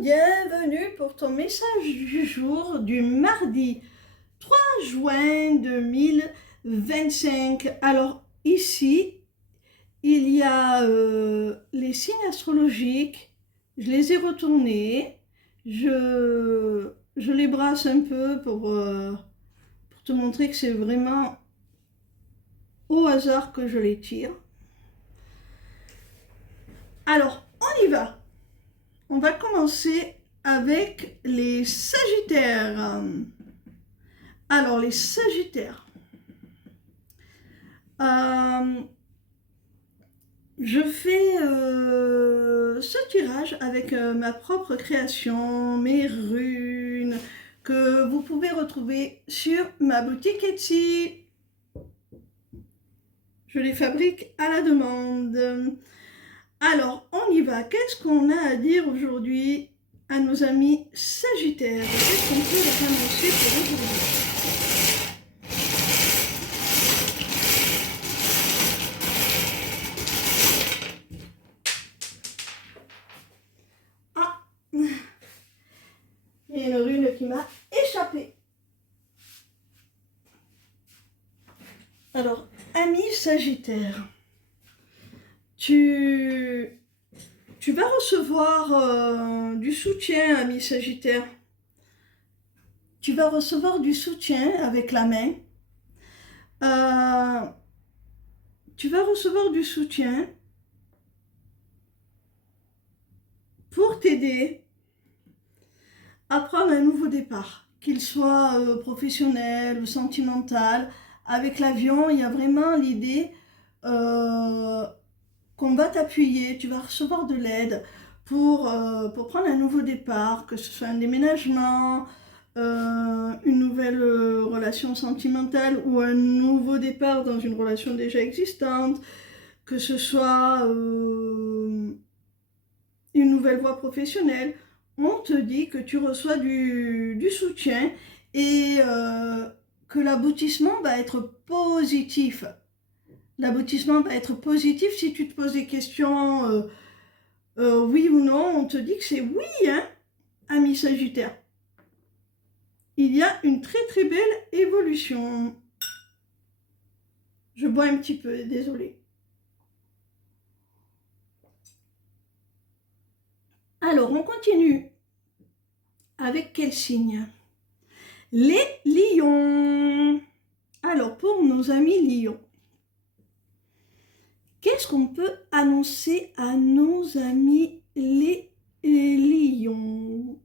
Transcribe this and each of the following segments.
bienvenue pour ton message du jour du mardi 3 juin 2025. Alors ici, il y a les signes astrologiques, je les ai retournés, je les brasse un peu pour te montrer que c'est vraiment au hasard que je les tire. Alors, on y va. On va commencer avec les Sagittaires. Alors, les Sagittaires. Je fais ce tirage avec ma propre création, mes runes, que vous pouvez retrouver sur ma boutique Etsy. Je les fabrique à la demande. Alors, on y va. Qu'est-ce qu'on a à dire aujourd'hui à nos amis Sagittaires? Qu'est-ce qu'on peut les annoncer pour aujourd'hui? Ah, il y a une rune qui m'a échappé. Alors, ami Sagittaire, tu vas recevoir du soutien, ami Sagittaire. Tu vas recevoir du soutien avec la main. Tu vas recevoir du soutien pour t'aider à prendre un nouveau départ, qu'il soit professionnel ou sentimental. Avec l'avion, il y a vraiment l'idée qu'on va t'appuyer, tu vas recevoir de l'aide pour prendre un nouveau départ, que ce soit un déménagement, une nouvelle relation sentimentale ou un nouveau départ dans une relation déjà existante, que ce soit une nouvelle voie professionnelle. On te dit que tu reçois du soutien et que l'aboutissement va être positif. L'aboutissement va être positif si tu te poses des questions, oui ou non, on te dit que c'est oui, hein, ami Sagittaire. Il y a une très très belle évolution. Je bois un petit peu, désolée. Alors, on continue. Avec quel signe? Les lions. Alors, pour nos amis lions, qu'est-ce qu'on peut annoncer à nos amis les lions?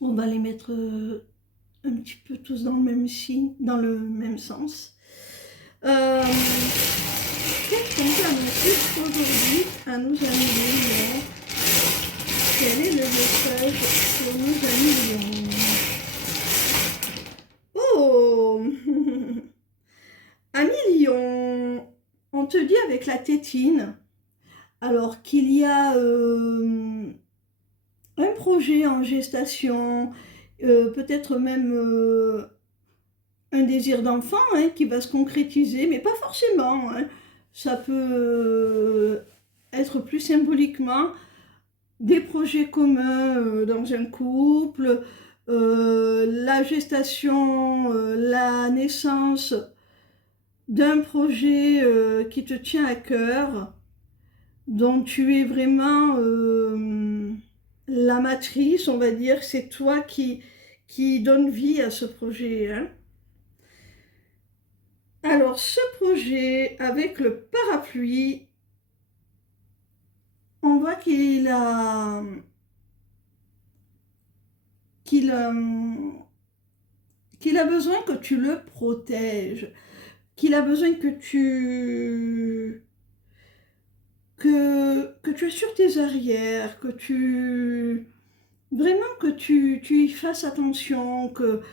On va les mettre un petit peu tous dans le même signe, dans le même sens. Qu'est-ce qu'on peut annoncer aujourd'hui à nos amis lions? Quel est le message pour nos amis lions? Oh Amis lions, on te dit avec la tétine, alors qu'il y a un projet en gestation, peut-être même un désir d'enfant qui va se concrétiser, mais pas forcément. Ça peut être plus symboliquement des projets communs dans un couple, la gestation, la naissance d'un projet qui te tient à cœur, dont tu es vraiment la matrice, on va dire, c'est toi qui donne vie à ce projet. Alors, ce projet, avec le parapluie, on voit qu'il a besoin que tu le protèges, qu'il a besoin que tu assures tes arrières, vraiment que tu y fasses attention, que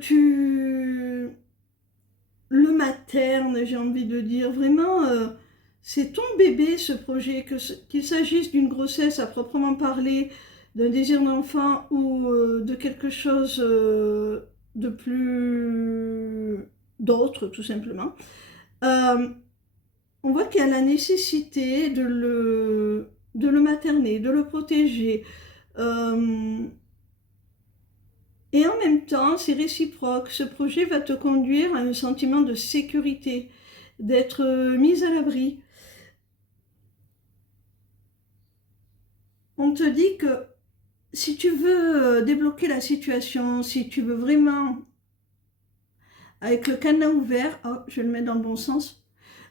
tu le maternes, j'ai envie de dire. Vraiment, c'est ton bébé, ce projet, qu'il s'agisse d'une grossesse à proprement parler, d'un désir d'enfant ou de quelque chose de plus d'autre, tout simplement. on voit qu'il y a la nécessité de le materner, de le protéger. Et en même temps, c'est réciproque. Ce projet va te conduire à un sentiment de sécurité, d'être mise à l'abri. On te dit que si tu veux débloquer la situation, si tu veux vraiment, avec le cadenas ouvert, oh, je vais le mettre dans le bon sens,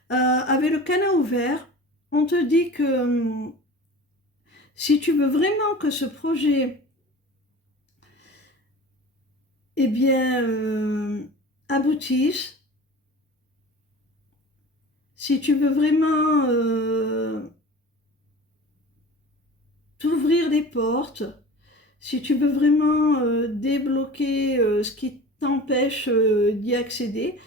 avec le cadenas ouvert, on te dit que si tu veux vraiment que ce projet, eh bien, aboutisse, si tu veux vraiment t'ouvrir des portes, si tu veux vraiment débloquer ce qui t'empêche d'y accéder,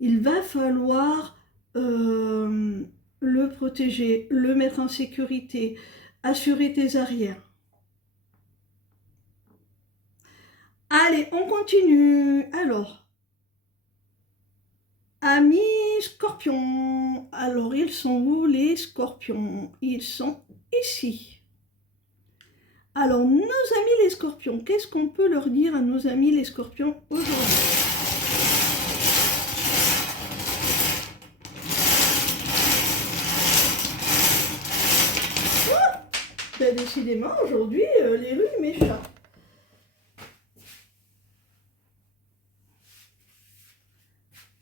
il va falloir le protéger, le mettre en sécurité, assurer tes arrières. Allez, on continue. Alors, amis scorpions. Alors, ils sont où les scorpions? Ils sont ici. Alors, nos amis les scorpions, qu'est-ce qu'on peut leur dire à nos amis les scorpions aujourd'hui? Ben, décidément, aujourd'hui, les rues m'échappent.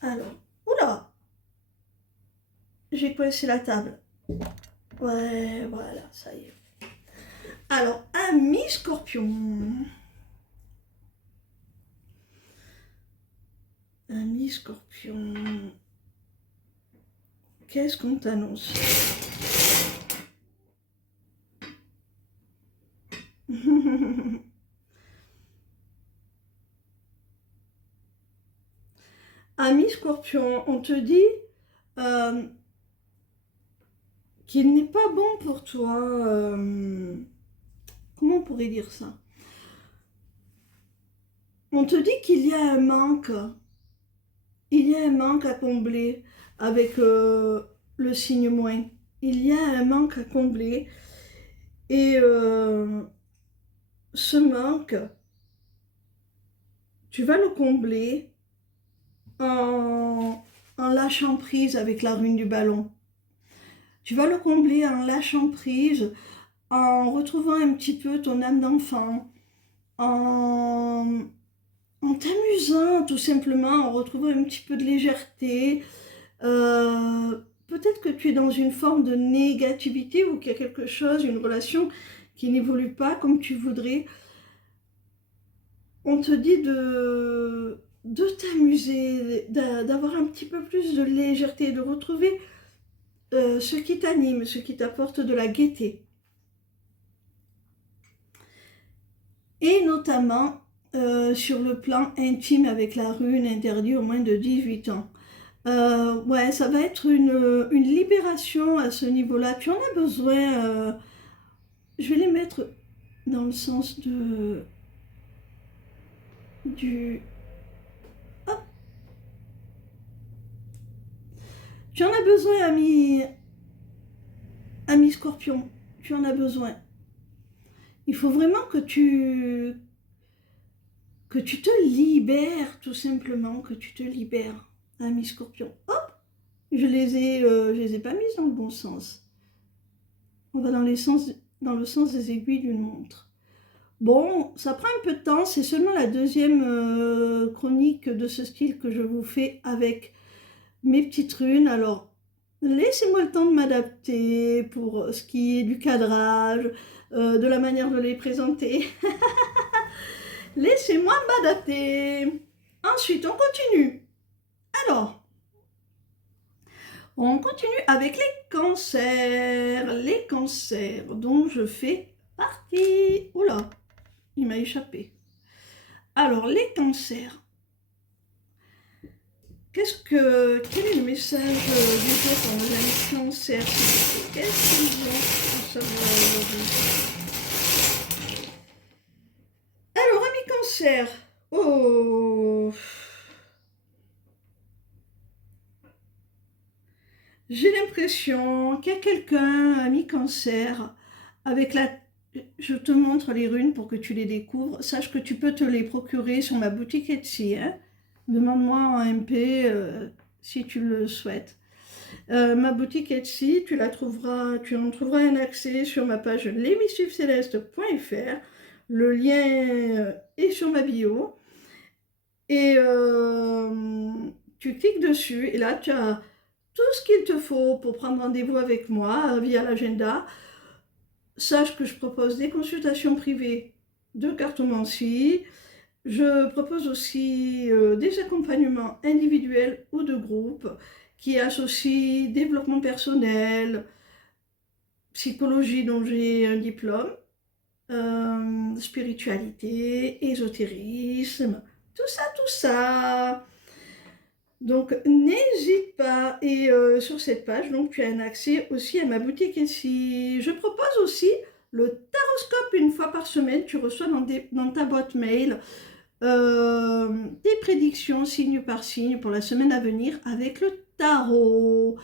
Alors, oula, j'ai coincé la table. Ouais, voilà, ça y est. Alors, amis scorpions. Amis scorpions. Qu'est-ce qu'on t'annonce? Amis scorpions, on te dit qu'il n'est pas bon pour toi. Comment on pourrait dire ça? On te dit qu'il y a un manque. Il y a un manque à combler avec le signe moins. Il y a un manque à combler. Et ce manque, tu vas le combler en lâchant prise avec la rune du ballon. Tu vas le combler en lâchant prise, en retrouvant un petit peu ton âme d'enfant, en t'amusant tout simplement, en retrouvant un petit peu de légèreté. Peut-être que tu es dans une forme de négativité ou qu'il y a quelque chose, une relation qui n'évolue pas comme tu voudrais. On te dit de t'amuser, d'avoir un petit peu plus de légèreté, de retrouver ce qui t'anime, ce qui t'apporte de la gaieté. Et notamment sur le plan intime avec la rune interdit au moins de 18 ans. Ouais, ça va être une libération à ce niveau-là. Tu en as besoin. Je vais les mettre dans le sens du... Hop. Tu en as besoin, ami scorpion. Tu en as besoin. Il faut vraiment que tu te libères, tout simplement, que tu te libères, ami scorpion. Hop, je les ai pas mises dans le bon sens. On va dans le sens des aiguilles d'une montre. Bon, ça prend un peu de temps, c'est seulement la deuxième chronique de ce style que je vous fais avec mes petites runes. Alors, laissez-moi le temps de m'adapter pour ce qui est du cadrage, de la manière de les présenter. Laissez-moi m'adapter. Ensuite, on continue. Alors, on continue avec les cancers. Les cancers dont je fais partie. Oula, il m'a échappé. Alors, les cancers. Quel est le message du jour pour nos amis cancers? Qu'est-ce qu'ils ont à savoir aujourd'hui? Alors, amis cancer. Oh, J'ai l'impression qu'il y a quelqu'un, ami Cancer, avec la... Je te montre les runes pour que tu les découvres. Sache que tu peux te les procurer sur ma boutique Etsy. Hein. Demande-moi en MP si tu le souhaites. Ma boutique Etsy, tu en trouveras un accès sur ma page lesmissuivecéleste.fr. Le lien est sur ma bio. Et tu cliques dessus et là tu as tout ce qu'il te faut pour prendre rendez-vous avec moi via l'agenda. Sache que je propose des consultations privées de cartomancie. Je propose aussi des accompagnements individuels ou de groupe qui associent développement personnel, psychologie dont j'ai un diplôme, spiritualité, ésotérisme, tout ça. Donc n'hésite pas, et sur cette page, donc, tu as un accès aussi à ma boutique ici. Je propose aussi le taroscope une fois par semaine, tu reçois dans ta boîte mail des prédictions signe par signe pour la semaine à venir avec le tarot.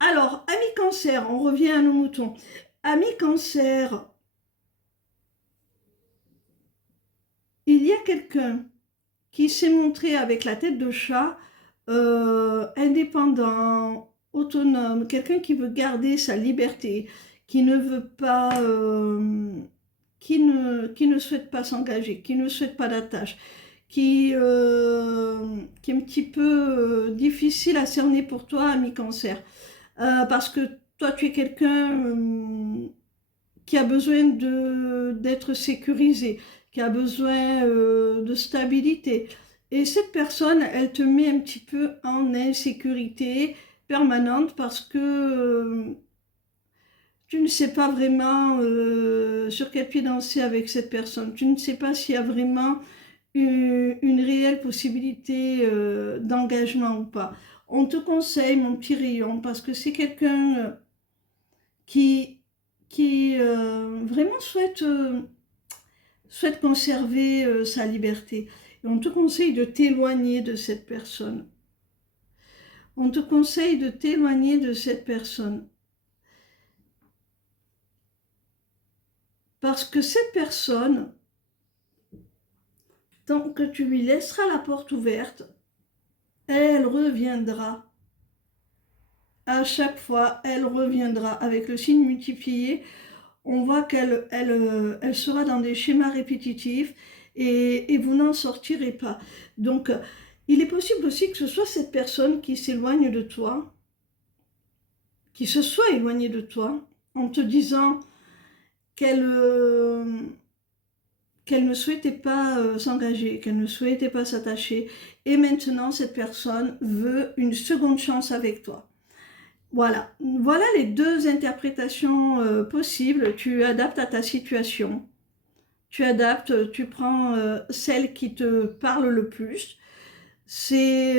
Alors, ami Cancer, on revient à nos moutons. Ami Cancer, il y a quelqu'un qui s'est montré avec la tête de chat, indépendant, autonome, quelqu'un qui veut garder sa liberté, qui ne veut pas, qui ne souhaite pas s'engager, qui ne souhaite pas d'attache, qui est un petit peu difficile à cerner pour toi, ami Cancer, parce que toi, tu es quelqu'un qui a besoin d'être sécurisé, qui a besoin de stabilité. Et cette personne, elle te met un petit peu en insécurité permanente parce que tu ne sais pas vraiment sur quel pied danser avec cette personne. Tu ne sais pas s'il y a vraiment une réelle possibilité d'engagement ou pas. On te conseille, mon petit rayon, parce que c'est quelqu'un qui vraiment souhaite conserver sa liberté. Et on te conseille de t'éloigner de cette personne. On te conseille de t'éloigner de cette personne. Parce que cette personne, tant que tu lui laisseras la porte ouverte, elle reviendra. À chaque fois, elle reviendra. Avec le signe multiplié, on voit qu'elle sera dans des schémas répétitifs et vous n'en sortirez pas. Donc, il est possible aussi que ce soit cette personne qui s'éloigne de toi, qui se soit éloignée de toi, en te disant qu'elle ne souhaitait pas s'engager, qu'elle ne souhaitait pas s'attacher. Et maintenant, cette personne veut une seconde chance avec toi. Voilà les deux interprétations possibles. Tu adaptes à ta situation. Tu adaptes, tu prends celle qui te parle le plus. C'est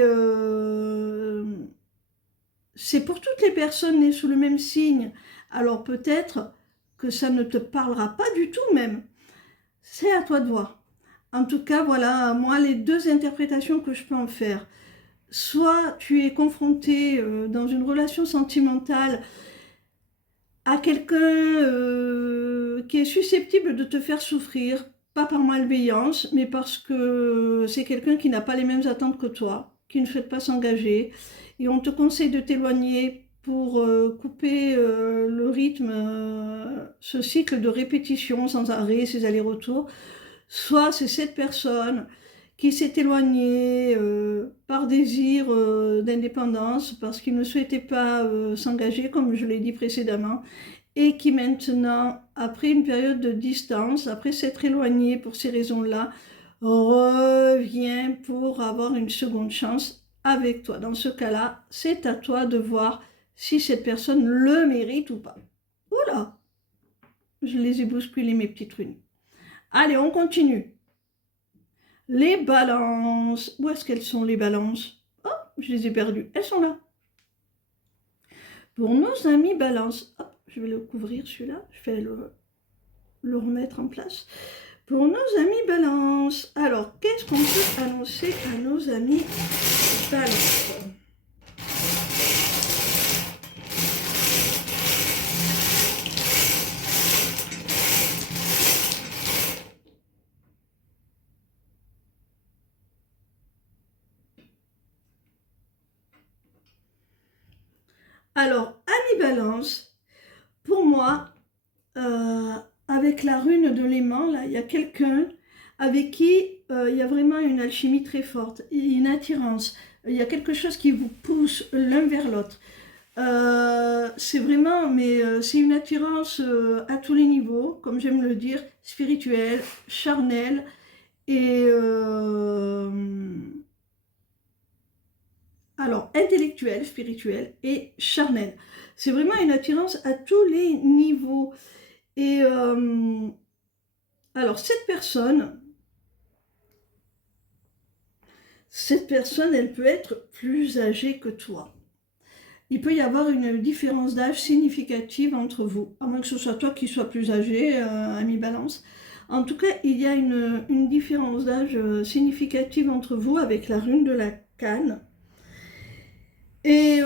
pour toutes les personnes nées sous le même signe. Alors peut-être que ça ne te parlera pas du tout même. C'est à toi de voir. En tout cas, voilà, moi, les deux interprétations que je peux en faire. Soit tu es confronté dans une relation sentimentale à quelqu'un qui est susceptible de te faire souffrir, pas par malveillance, mais parce que c'est quelqu'un qui n'a pas les mêmes attentes que toi, qui ne souhaite pas s'engager, et on te conseille de t'éloigner pour couper le rythme, ce cycle de répétition sans arrêt, ces allers-retours. Soit c'est cette personne qui s'est éloignée par désir d'indépendance, parce qu'il ne souhaitait pas s'engager, comme je l'ai dit précédemment, et qui maintenant, après une période de distance, après s'être éloigné pour ces raisons-là, revient pour avoir une seconde chance avec toi. Dans ce cas-là, c'est à toi de voir si cette personne le mérite ou pas. Oula, je les ai bousculées, mes petites runes. Allez, on continue. Les balances. Où est-ce qu'elles sont, les balances? Oh, je les ai perdues. Elles sont là. Pour nos amis balances. Hop, je vais le couvrir, celui-là. Je vais le remettre en place. Pour nos amis balances. Alors, qu'est-ce qu'on peut annoncer à nos amis balances? Alors, Ami Balance, pour moi, avec la rune de l'aimant, là, il y a quelqu'un avec qui il y a vraiment une alchimie très forte, une attirance. Il y a quelque chose qui vous pousse l'un vers l'autre. C'est vraiment, mais c'est une attirance à tous les niveaux, comme j'aime le dire, spirituelle, charnelle et alors intellectuelle, spirituelle et charnelle. C'est vraiment une attirance à tous les niveaux. Et alors cette personne, elle peut être plus âgée que toi. Il peut y avoir une différence d'âge significative entre vous, à moins que ce soit toi qui sois plus âgé, ami Balance. En tout cas, il y a une différence d'âge significative entre vous avec la rune de la canne. Et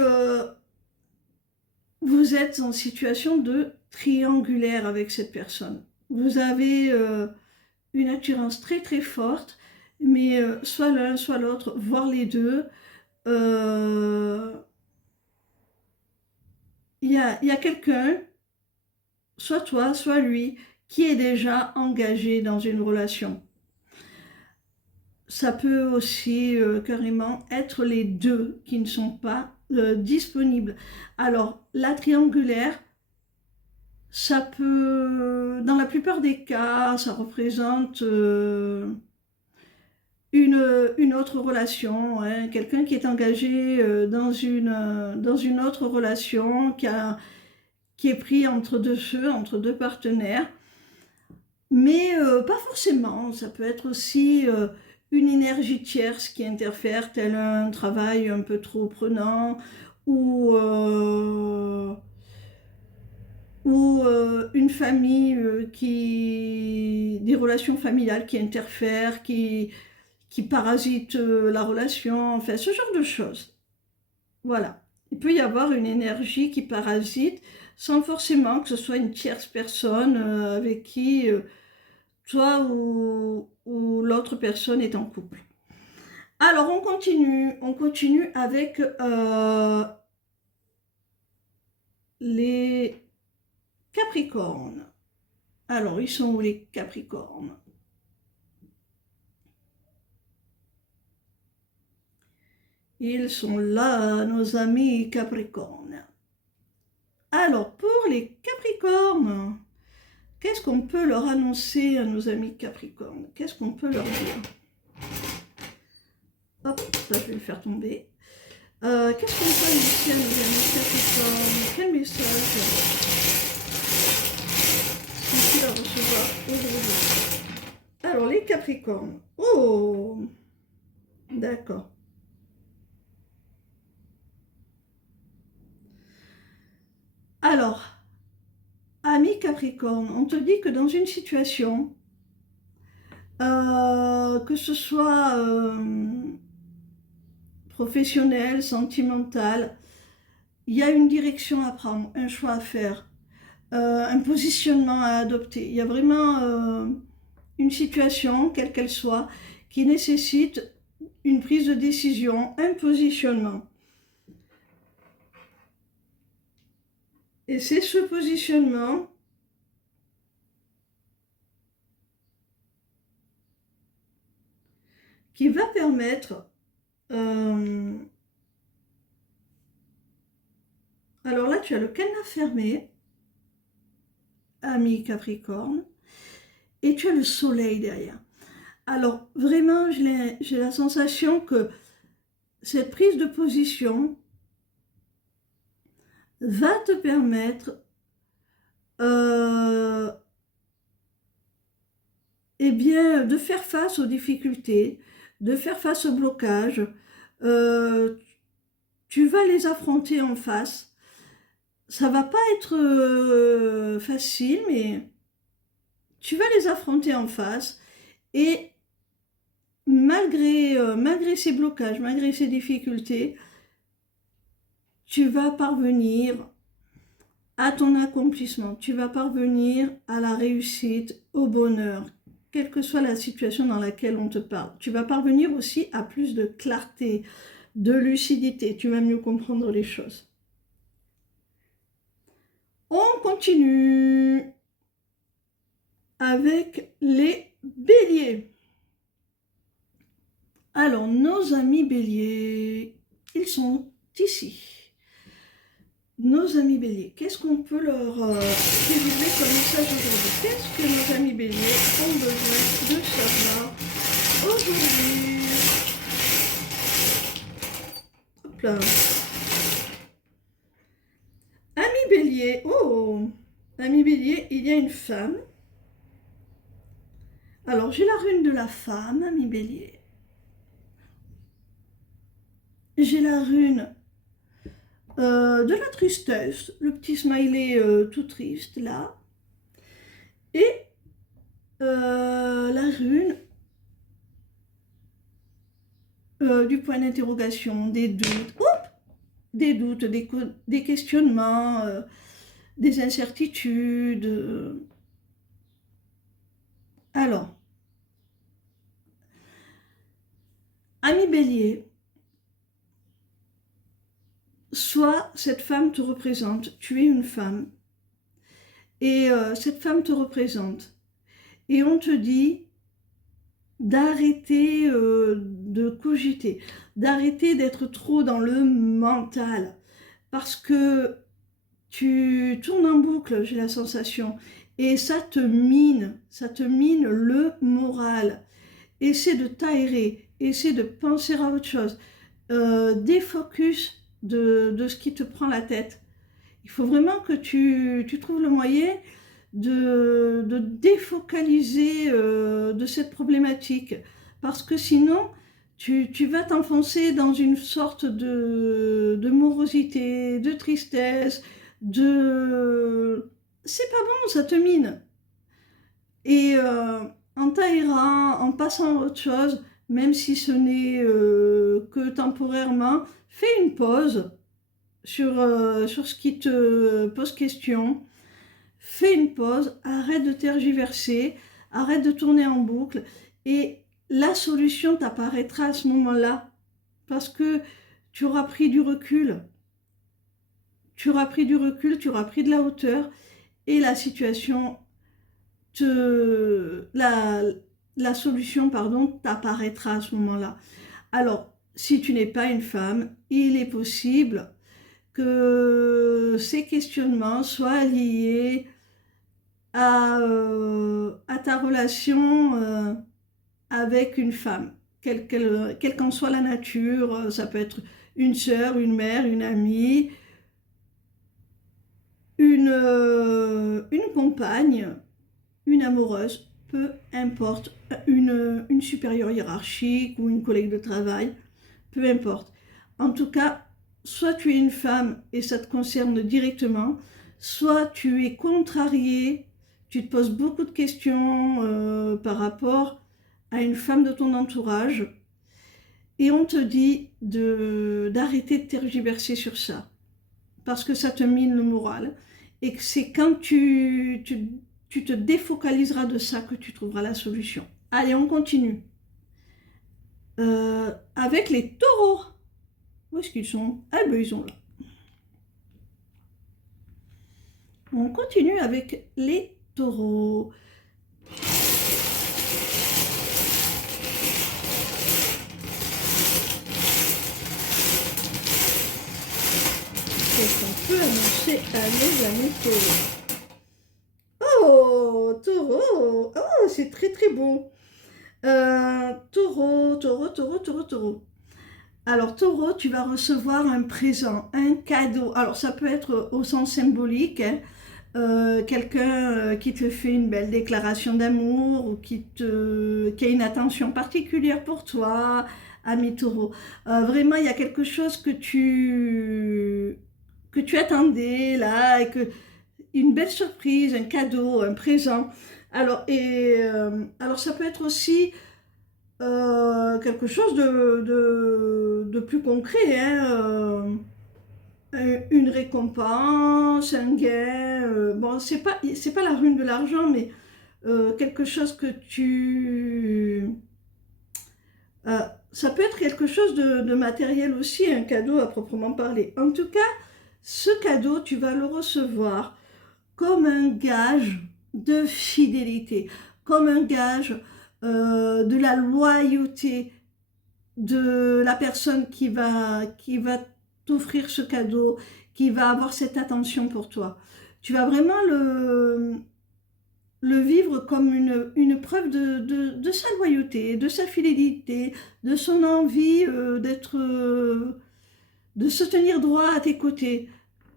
vous êtes en situation de triangulaire avec cette personne. Vous avez une attirance très très forte, mais soit l'un, soit l'autre, voire les deux. Il y a quelqu'un, soit toi, soit lui, qui est déjà engagé dans une relation. Ça peut aussi carrément être les deux qui ne sont pas disponibles. Alors, la triangulaire, ça peut, dans la plupart des cas, ça représente une autre relation, hein, quelqu'un qui est engagé dans une autre relation, qui est pris entre deux feux, entre deux partenaires. Mais pas forcément, ça peut être aussi une énergie tierce qui interfère, tel un travail un peu trop prenant, ou, une famille des relations familiales qui interfèrent, qui parasitent la relation, enfin ce genre de choses. Voilà. Il peut y avoir une énergie qui parasite sans forcément que ce soit une tierce personne avec qui toi ou l'autre personne est en couple. Alors on continue avec les Capricornes. Alors ils sont où les Capricornes? Ils sont là, nos amis Capricornes. Alors pour les Capricornes, qu'est-ce qu'on peut leur annoncer à nos amis Capricornes? Qu'est-ce qu'on peut leur dire? Hop, ça je vais le faire tomber. Qu'est-ce qu'on peut annoncer à nos amis Capricornes? Quel message sont-ils à recevoir aujourd'hui? Alors les Capricornes. Oh, d'accord. Alors, ami Capricorne, on te dit que dans une situation, que ce soit professionnelle, sentimentale, il y a une direction à prendre, un choix à faire, un positionnement à adopter. Il y a vraiment une situation, quelle qu'elle soit, qui nécessite une prise de décision, un positionnement. Et c'est ce positionnement qui va permettre... alors là, tu as le cadenas fermé, ami Capricorne, et tu as le soleil derrière. Alors vraiment, j'ai la sensation que cette prise de position va te permettre eh bien, de faire face aux difficultés, de faire face aux blocages. Tu vas les affronter en face. Ça va pas être facile, mais tu vas les affronter en face. Et malgré ces blocages, malgré ces difficultés, tu vas parvenir à ton accomplissement, tu vas parvenir à la réussite, au bonheur, quelle que soit la situation dans laquelle on te parle. Tu vas parvenir aussi à plus de clarté, de lucidité, tu vas mieux comprendre les choses. continue avec les béliers. Alors, nos amis béliers, ils sont ici. Nos amis béliers, qu'est-ce qu'on peut leur développer comme message aujourd'hui? Qu'est-ce que nos amis béliers ont besoin de savoir aujourd'hui? Hop là. Amis béliers, oh, amis béliers, il y a une femme. Alors, j'ai la rune de la femme, amis béliers. J'ai la rune de la tristesse, le petit smiley tout triste là, et la rune du point d'interrogation, des doutes, des doutes, des questionnements, des incertitudes. Alors, ami bélier, soit cette femme te représente, tu es une femme, et cette femme te représente, et on te dit d'arrêter de cogiter, d'arrêter d'être trop dans le mental, parce que tu tournes en boucle, j'ai la sensation, et ça te mine le moral. Essaie de t'aérer, essaie de penser à autre chose, défocus de ce qui te prend la tête. Il faut vraiment que tu trouves le moyen de défocaliser de cette problématique, parce que sinon tu vas t'enfoncer dans une sorte de morosité, de tristesse, c'est pas bon, ça te mine. Et en t'aérant, en passant à autre chose, même si ce n'est que temporairement, fais une pause sur ce qui te pose question. Fais une pause, arrête de tergiverser, arrête de tourner en boucle, et la solution t'apparaîtra à ce moment-là, parce que tu auras pris du recul. Tu auras pris du recul, tu auras pris de la hauteur, et la situation, la solution, pardon, t'apparaîtra à ce moment-là. Alors, si tu n'es pas une femme, il est possible que ces questionnements soient liés à ta relation avec une femme, quelle qu'en soit la nature. Ça peut être une sœur, une mère, une amie, une compagne, une amoureuse, peu importe, une supérieure hiérarchique ou une collègue de travail, peu importe. En tout cas, soit tu es une femme et ça te concerne directement, soit tu es contrarié, tu te poses beaucoup de questions par rapport à une femme de ton entourage, et on te dit d'arrêter de tergiverser sur ça, parce que ça te mine le moral, et que c'est quand tu te défocaliseras de ça que tu trouveras la solution. Allez, on continue. Avec les taureaux. Où est-ce qu'ils sont? Ah ben ils sont là. On continue avec les taureaux. Qu'est-ce qu'on peut annoncer à nos amis taureaux? Oh, taureau! Oh, c'est très très beau. Taureau. Alors, taureau, tu vas recevoir un présent, un cadeau. Alors, ça peut être au sens symbolique, hein. Quelqu'un qui te fait une belle déclaration d'amour, ou qui a une attention particulière pour toi, ami taureau. Vraiment, il y a quelque chose que tu attendais là, et une belle surprise, un cadeau, un présent. Alors, alors ça peut être aussi quelque chose de plus concret, hein, une récompense, un gain. Bon, c'est pas la rune de l'argent, mais quelque chose que ça peut être quelque chose de matériel aussi, un cadeau à proprement parler. En tout cas, ce cadeau, tu vas le recevoir comme un gage de fidélité, comme un gage de la loyauté de la personne qui va t'offrir ce cadeau, qui va avoir cette attention pour toi. Tu vas vraiment le vivre comme une preuve de sa loyauté, de sa fidélité, de son envie de se tenir droit à tes côtés.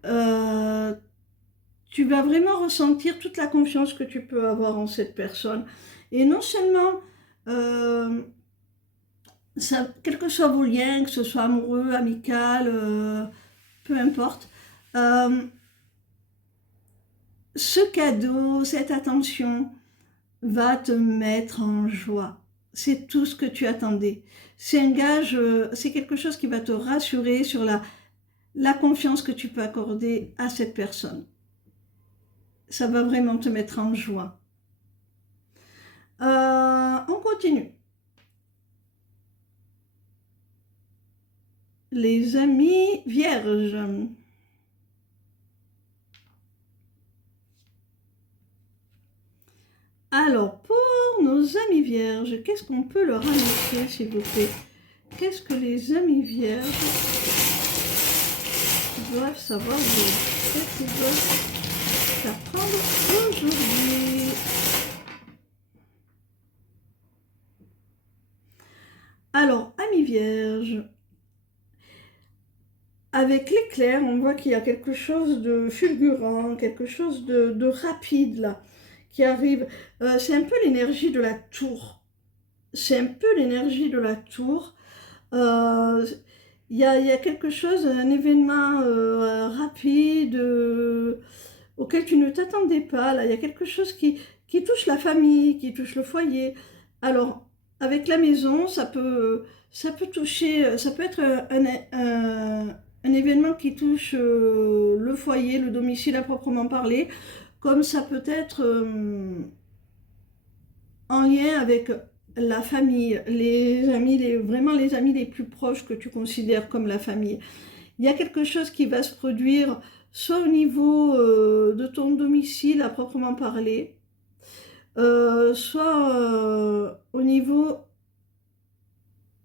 Euh, Tu vas vraiment ressentir toute la confiance que tu peux avoir en cette personne. Et non seulement, euh, quels que soient vos liens, que ce soit amoureux, amical, peu importe, euh, ce cadeau, cette attention va te mettre en joie. C'est tout ce que tu attendais. C'est un gage, c'est quelque chose qui va te rassurer sur la confiance que tu peux accorder à cette personne. Ça va vraiment te mettre en joie. On continue. Les amis vierges. Alors, pour nos amis vierges, qu'est-ce qu'on peut leur annoncer, s'il vous plaît? Qu'est-ce que les amis vierges doivent savoir de qu'est-ce qu'ils doivent apprendre aujourd'hui? Alors, amis vierges, avec l'éclair, on voit qu'il y a quelque chose de fulgurant, quelque chose de rapide là, qui arrive. C'est un peu l'énergie de la tour. C'est un peu l'énergie de la tour. Il y a quelque chose, un événement rapide auquel tu ne t'attendais pas. Là, il y a quelque chose qui touche la famille, qui touche le foyer. Alors, avec la maison, ça peut toucher, ça peut être un événement qui touche le foyer, le domicile à proprement parler, comme ça peut être en lien avec la famille, les amis, vraiment les amis les plus proches que tu considères comme la famille. Il y a quelque chose qui va se produire soit au niveau de ton domicile à proprement parler, soit au niveau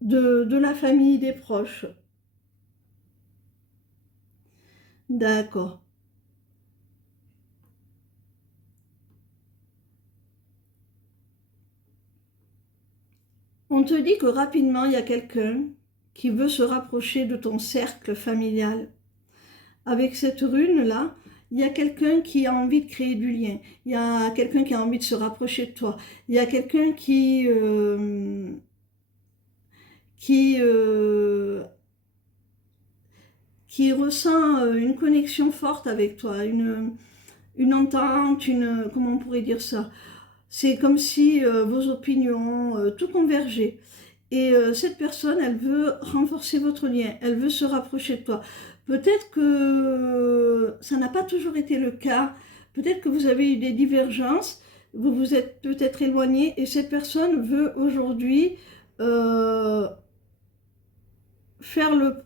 de la famille, des proches. D'accord. On te dit que rapidement, il y a quelqu'un qui veut se rapprocher de ton cercle familial. Avec cette rune-là, il y a quelqu'un qui a envie de créer du lien. Il y a quelqu'un qui a envie de se rapprocher de toi. Il y a quelqu'un qui, euh, qui ressent une connexion forte avec toi, une entente, comment on pourrait dire ça? C'est comme si vos opinions, tout convergeait. Et cette personne, elle veut renforcer votre lien, elle veut se rapprocher de toi. Peut-être que ça n'a pas toujours été le cas, peut-être que vous avez eu des divergences, vous vous êtes peut-être éloigné et cette personne veut aujourd'hui euh, faire le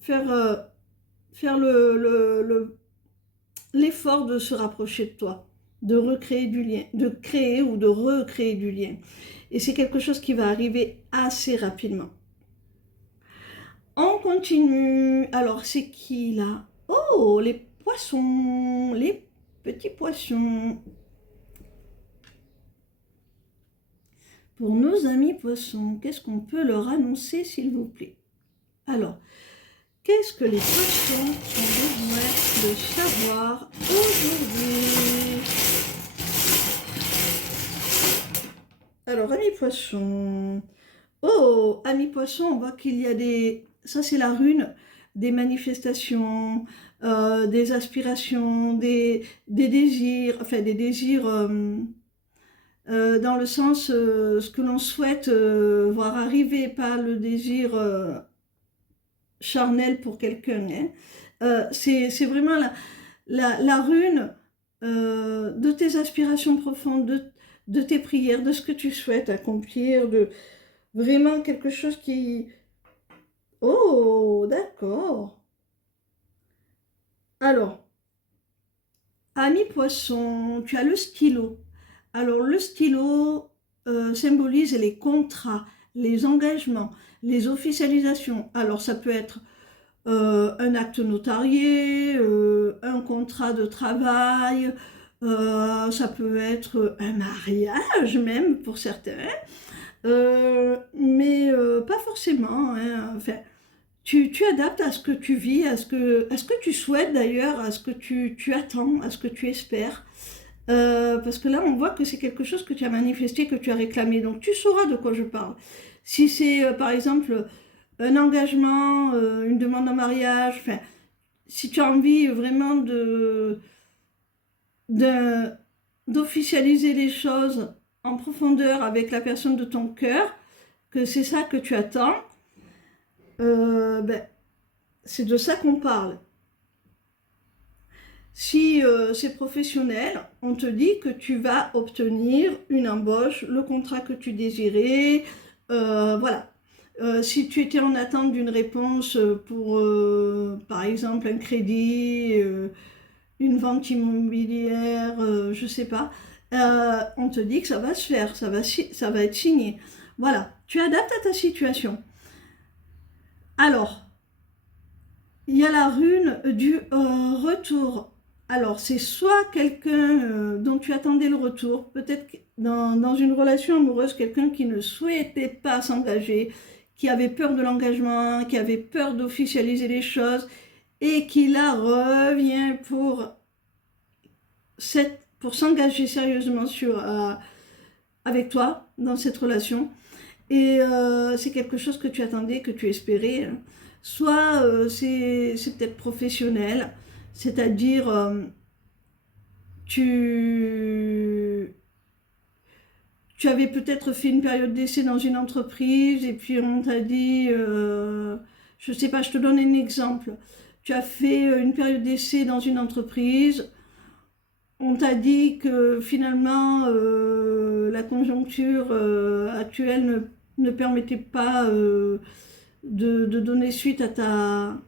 faire faire l'effort de se rapprocher de toi, de recréer du lien, de créer ou de recréer du lien. Et c'est quelque chose qui va arriver assez rapidement. On continue. Alors, c'est qui là? Oh, les poissons, les petits poissons. Pour nos amis poissons, qu'est-ce qu'on peut leur annoncer, s'il vous plaît? Alors, qu'est-ce que les poissons ont besoin de savoir aujourd'hui? Alors, amis poissons. Oh, amis poissons, on voit qu'il y a des... Ça, c'est la rune des manifestations, des aspirations, des désirs, enfin des désirs dans le sens ce que l'on souhaite voir arriver, pas le désir charnel pour quelqu'un. Hein. C'est vraiment la rune de tes aspirations profondes, de tes prières, de ce que tu souhaites accomplir, de vraiment quelque chose qui... Oh, d'accord. Alors, Ami Poisson, tu as le stylo. Alors le stylo symbolise les contrats, les engagements, les officialisations. Alors ça peut être un acte notarié, un contrat de travail, ça peut être un mariage même pour certains, mais pas forcément, hein. Enfin, tu adaptes à ce que tu vis, à ce que tu souhaites d'ailleurs, à ce que tu attends, à ce que tu espères. Parce que là, on voit que c'est quelque chose que tu as manifesté, que tu as réclamé. Donc, tu sauras de quoi je parle. Si c'est, par exemple, un engagement, une demande en mariage, enfin, si tu as envie vraiment de- d'officialiser les choses en profondeur avec la personne de ton cœur, que c'est ça que tu attends, ben, c'est de ça qu'on parle. Si c'est professionnel, on te dit que tu vas obtenir une embauche, le contrat que tu désirais, voilà. Si tu étais en attente d'une réponse pour, par exemple, un crédit, une vente immobilière, je ne sais pas, on te dit que ça va se faire, ça va être signé. Voilà, tu adaptes à ta situation. Alors, il y a la rune du retour. Alors, c'est soit quelqu'un dont tu attendais le retour, peut-être dans une relation amoureuse, quelqu'un qui ne souhaitait pas s'engager, qui avait peur de l'engagement, qui avait peur d'officialiser les choses, et qui là revient pour s'engager sérieusement avec toi dans cette relation. Et c'est quelque chose que tu attendais, que tu espérais, hein. Soit c'est peut-être professionnel, c'est-à-dire tu, tu avais peut-être fait une période d'essai dans une entreprise et puis on t'a dit, je ne sais pas, je te donne un exemple. Tu as fait une période d'essai dans une entreprise, on t'a dit que finalement la conjoncture actuelle ne permettait pas de donner suite à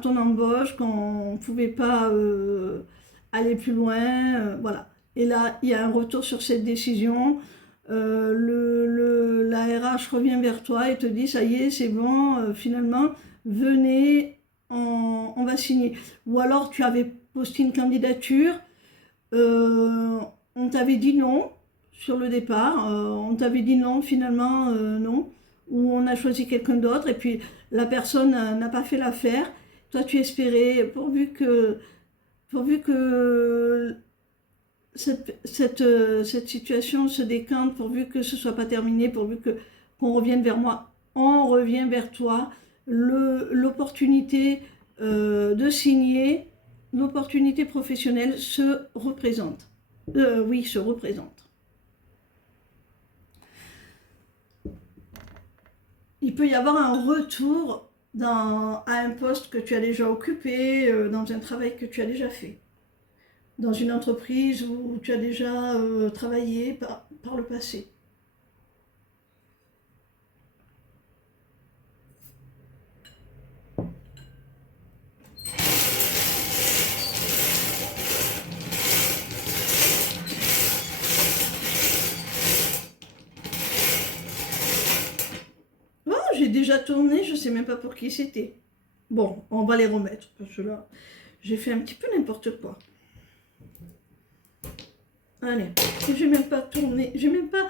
ton embauche, qu'on ne pouvait pas aller plus loin, voilà. Et là, il y a un retour sur cette décision. La RH revient vers toi et te dit, ça y est, c'est bon, finalement, venez, on va signer. Ou alors, tu avais posté une candidature, euh, on t'avait dit non sur le départ, on t'avait dit non, finalement, non. Ou on a choisi quelqu'un d'autre et puis la personne n'a pas fait l'affaire. Toi, tu espérais, pourvu que cette situation se décante, pourvu que ce soit pas terminé, pourvu qu'on revienne vers moi, on revient vers toi. L'opportunité de signer, l'opportunité professionnelle se représente. Oui, se représente. Il peut y avoir un retour à un poste que tu as déjà occupé, dans un travail que tu as déjà fait, dans une entreprise où tu as déjà travaillé par le passé. Oh, j'ai déjà tourné, je ne sais même pas pour qui c'était. Bon, on va les remettre, parce que là, j'ai fait un petit peu n'importe quoi. Allez, j'ai même pas tourné, j'ai même pas...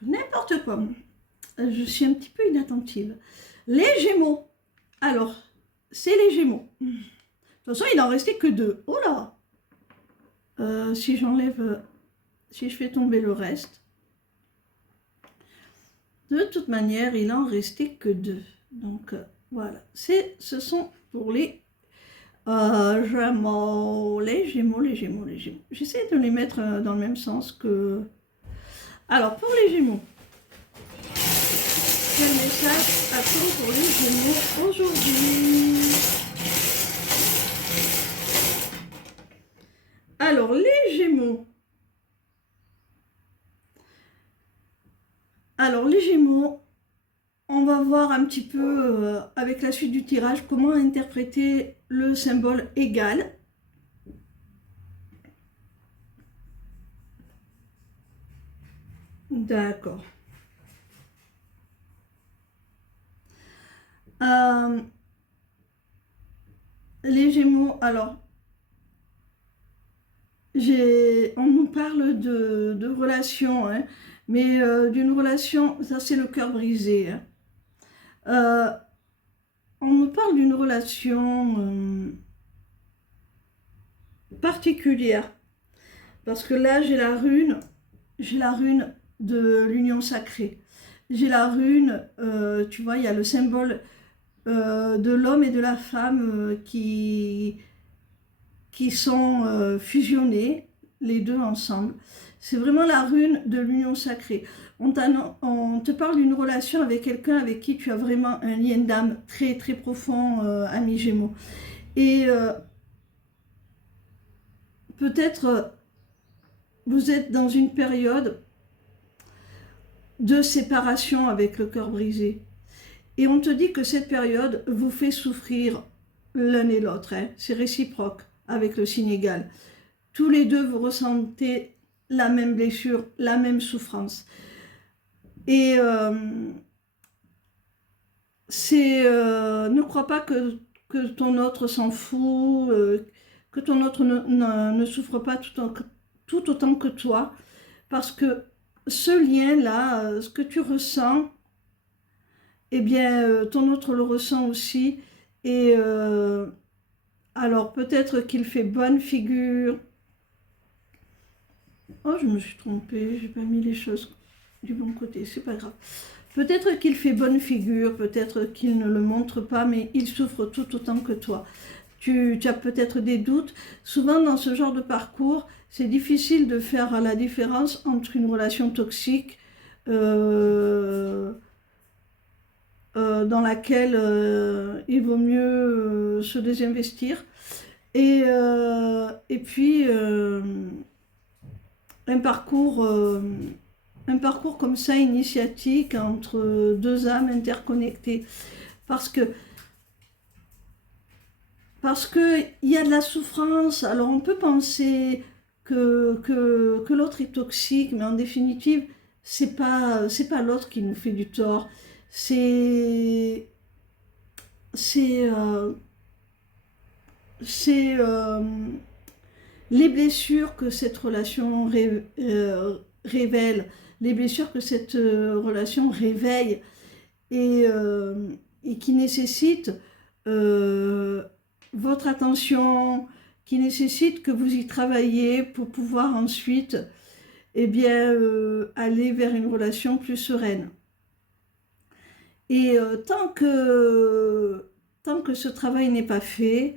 N'importe quoi. Je suis un petit peu inattentive. Les Gémeaux. Alors, c'est les Gémeaux. De toute façon, il n'en restait que deux. Oh là, si j'enlève, si je fais tomber le reste, de toute manière, il n'en restait que deux. Donc, voilà. Ce sont pour les Gémeaux. Les Gémeaux, les Gémeaux, les Gémeaux. J'essaie de les mettre dans le même sens que... Alors, pour les Gémeaux, quel message a-t-on pour les Gémeaux aujourd'hui? Alors, les Gémeaux. Alors, les Gémeaux, on va voir un petit peu avec la suite du tirage comment interpréter le symbole égal. D'accord. Les Gémeaux, alors, on nous parle de relations, hein, mais d'une relation, ça c'est le cœur brisé. Hein. On nous parle d'une relation particulière, parce que là j'ai la rune de l'union sacrée. J'ai la rune, tu vois, il y a le symbole de l'homme et de la femme qui sont fusionnés, les deux ensemble. C'est vraiment la rune de l'union sacrée. On te parle d'une relation avec quelqu'un avec qui tu as vraiment un lien d'âme très très profond, ami Gémeaux. Et peut-être vous êtes dans une période de séparation avec le cœur brisé. Et on te dit que cette période vous fait souffrir l'un et l'autre. Hein. C'est réciproque avec le signe égal. Tous les deux, vous ressentez la même blessure, la même souffrance. Et ne crois pas que ton autre s'en fout, que ton autre ne souffre pas tout autant que toi. Parce que ce lien-là, ce que tu ressens, eh bien, ton autre le ressent aussi. Et alors, peut-être qu'il fait bonne figure. Oh, je me suis trompée, j'ai pas mis les choses du bon côté, c'est pas grave. Peut-être qu'il fait bonne figure, peut-être qu'il ne le montre pas, mais il souffre tout autant que toi. Tu as peut-être des doutes. Souvent, dans ce genre de parcours, c'est difficile de faire la différence entre une relation toxique dans laquelle il vaut mieux se désinvestir et puis un parcours comme ça, initiatique, entre deux âmes interconnectées. Parce que il y a de la souffrance. Alors on peut penser que l'autre est toxique, mais en définitive, c'est pas l'autre qui nous fait du tort. C'est les blessures que cette relation révèle, les blessures que cette relation réveille et qui nécessitent votre attention, qui nécessitent que vous y travailliez pour pouvoir ensuite eh bien, aller vers une relation plus sereine. Et tant que ce travail n'est pas fait,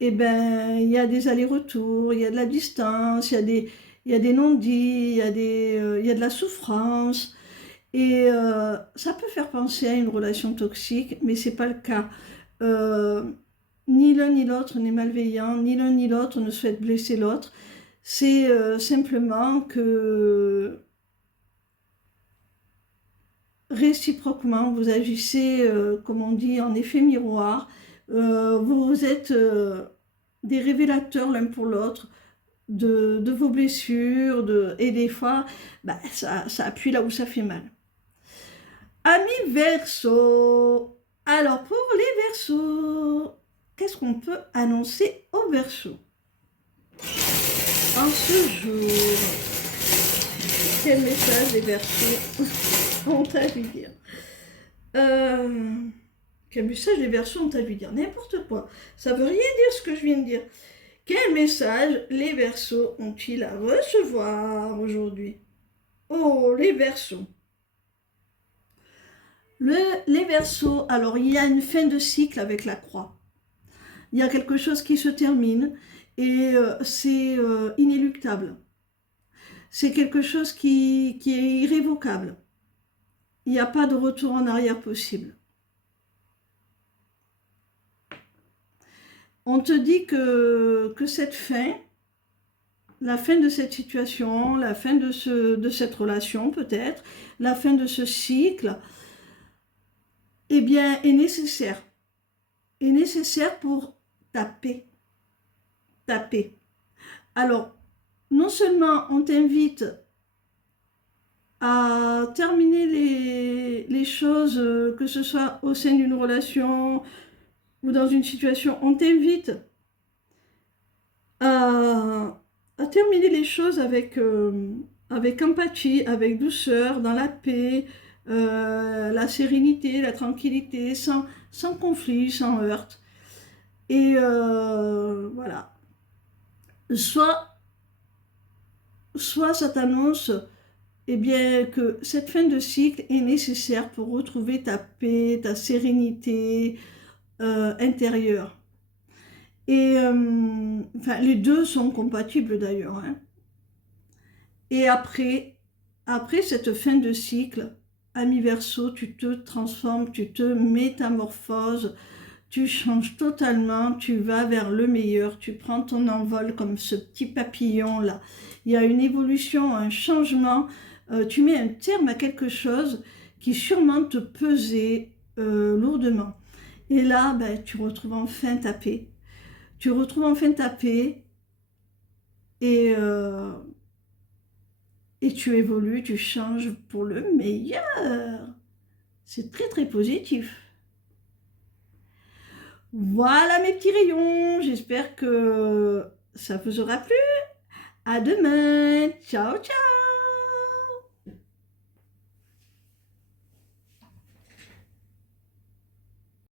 eh ben, il y a des allers-retours, il y a de la distance, il y a des non-dits, il y a de la souffrance. Et ça peut faire penser à une relation toxique, mais ce n'est pas le cas. Ni l'un ni l'autre n'est malveillant, ni l'un ni l'autre ne souhaite blesser l'autre. C'est simplement que réciproquement, vous agissez, comme on dit, en effet miroir. Vous êtes des révélateurs l'un pour l'autre de vos blessures, et des fois, bah, ça appuie là où ça fait mal. Amis Verseau, alors pour les Verseaux, qu'est-ce qu'on peut annoncer aux Verseaux en ce jour? Quel message les Verseaux ont à lui dire? Quel message les Verseaux ont à lui dire? N'importe quoi. Ça veut rien dire ce que je viens de dire. Quel message les Verseaux ont-ils à recevoir aujourd'hui? Oh, les Verseaux. Les Verseaux, alors il y a une fin de cycle avec la croix. Il y a quelque chose qui se termine et c'est inéluctable. C'est quelque chose qui est irrévocable. Il n'y a pas de retour en arrière possible. On te dit que cette fin, la fin de cette situation, la fin de cette relation peut-être, la fin de ce cycle, eh bien, est nécessaire. Est nécessaire pour ta paix. Ta paix. Alors, non seulement on t'invite à terminer les choses, que ce soit au sein d'une relation ou dans une situation, on t'invite à terminer les choses avec empathie, avec douceur, dans la paix, la sérénité, la tranquillité, sans conflit, sans heurte. Et voilà. Soit ça t'annonce eh bien, que cette fin de cycle est nécessaire pour retrouver ta paix, ta sérénité intérieure. Et enfin, les deux sont compatibles d'ailleurs, hein. Et après cette fin de cycle, ami Verseau, tu te transformes, tu te métamorphoses, tu changes totalement, tu vas vers le meilleur, tu prends ton envol comme ce petit papillon là. Il y a une évolution, un changement, tu mets un terme à quelque chose qui sûrement te pesait lourdement. Et là, ben, tu retrouves enfin ta paix. Tu retrouves enfin ta paix et, euh, et tu évolues, tu changes pour le meilleur. C'est très très positif. Voilà mes petits rayons, j'espère que ça vous aura plu. À demain, ciao ciao.